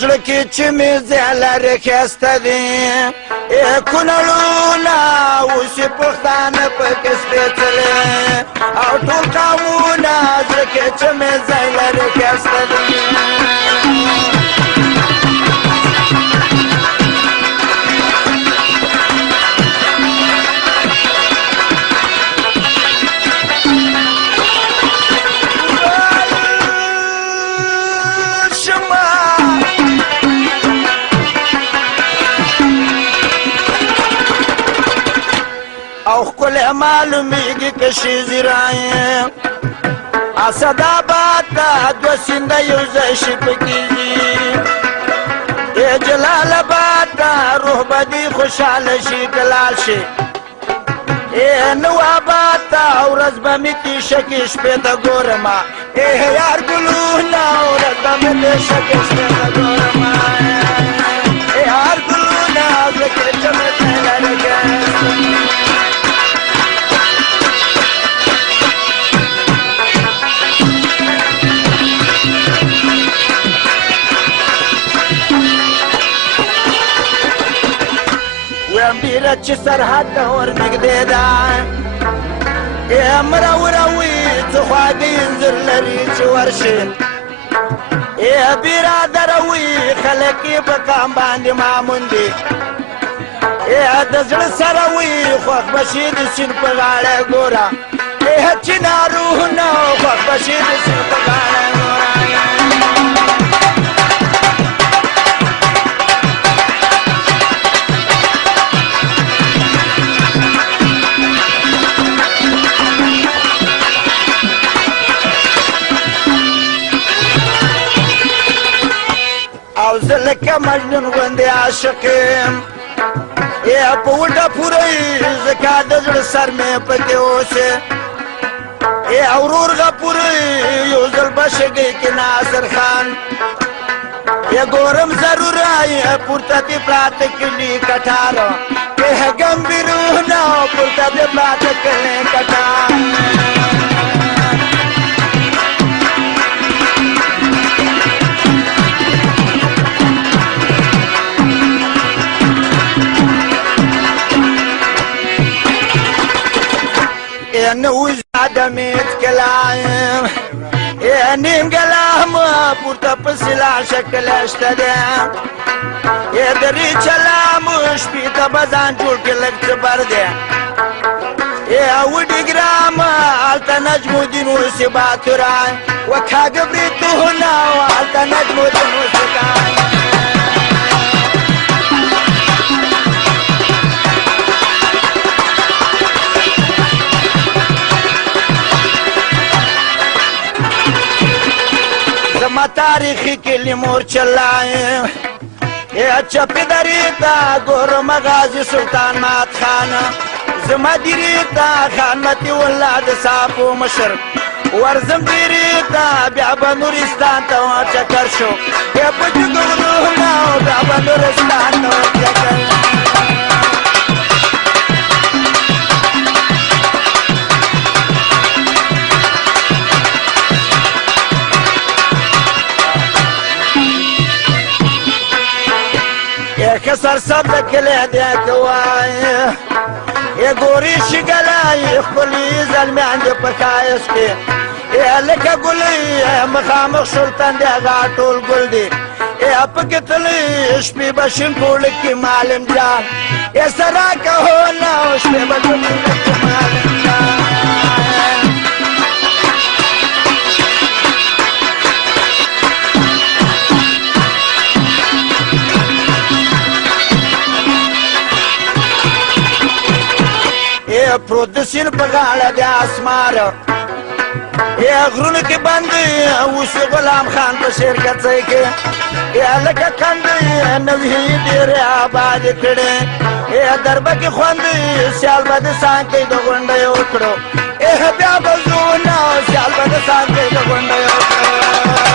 زړه کې چې مې ځای لرې ښایسته دی کونړونه اوس یې پښتانه پکې سپېڅلي او ټول قومونه زړه کې چې مې ځای لرې ښایسته دی او ښکلی معلومیږي که ښځې رایم اسداباد ته دوه سینده یو ځای شي پکې ځي جلال آباد ته روح به دې خوشحاله شي که لاړ شي نواباد ته ورځ به مې تیشه کې شپې ته ګورمه یار ګلونه ورځ به مې تیشه کې شپې ته ګورمه یار ګلونه زړه کې چې مې ځای لرې ډېره چې سرحد ته ورنږدې ده مروروي څه خواږه انځر لري چې ورشي برادروي خلک یې په قام باندې مامون دي د زړه سره وي خوښ به شي د سیند په غاړه ګوره چې ناروحونه خوښ به شي د سیند په غاړه ګوره او زه لکه مجنون غوندې عاشق یم په وډه پوره ځکه د زړه سر مې پکې اوسې او ورور غپوره یو ځل به شګۍ کې ناصر خان ګورم ضروره پورته دې پراته کلي کټاره ګمبیرونه پورته دې پراته کلي کټاره نوز عدمت كلايم نيم قلام پورته پسې لا شکل شته دی درې چلام شپې ته به ځان جوړ کړي لږ څه بر دی وډي ګرام هلته نجم الدین اوسې باتوران وکاږه بریتونه هلته نجم الدین اوسې زما تاریخي کلي مورچلایم چپې درې ته ګورم غازي سلطان مات خان زما دیرې ته خان متي الله د صافو مشر ورځم دیرې ته بیا به نورستان ته چکر شو په جګورونه بیا به نورستان ته چکر سرسب د کلی دی کوای ګورې شګلای خپلې زلمیان دې په ښایست کې لکه ګلې مخامخ سلطان دی هغه ټول ګل دی پکې تلې شپې به شینکوړ کې معلم جان سره کهونه شپې به شینکوړ کې معلم جان پروت د سیند په غاړه د اسمار غرونو کې بندي اوس غلام خان په شعر کڅۍ کې لکه کندې نوې ډېرې آباد کړې دربه کې خوندې سیال به د سانکۍ د غونډۍ وکړو بیا به زونه سیال به د سانکۍ د غونډۍ وکړو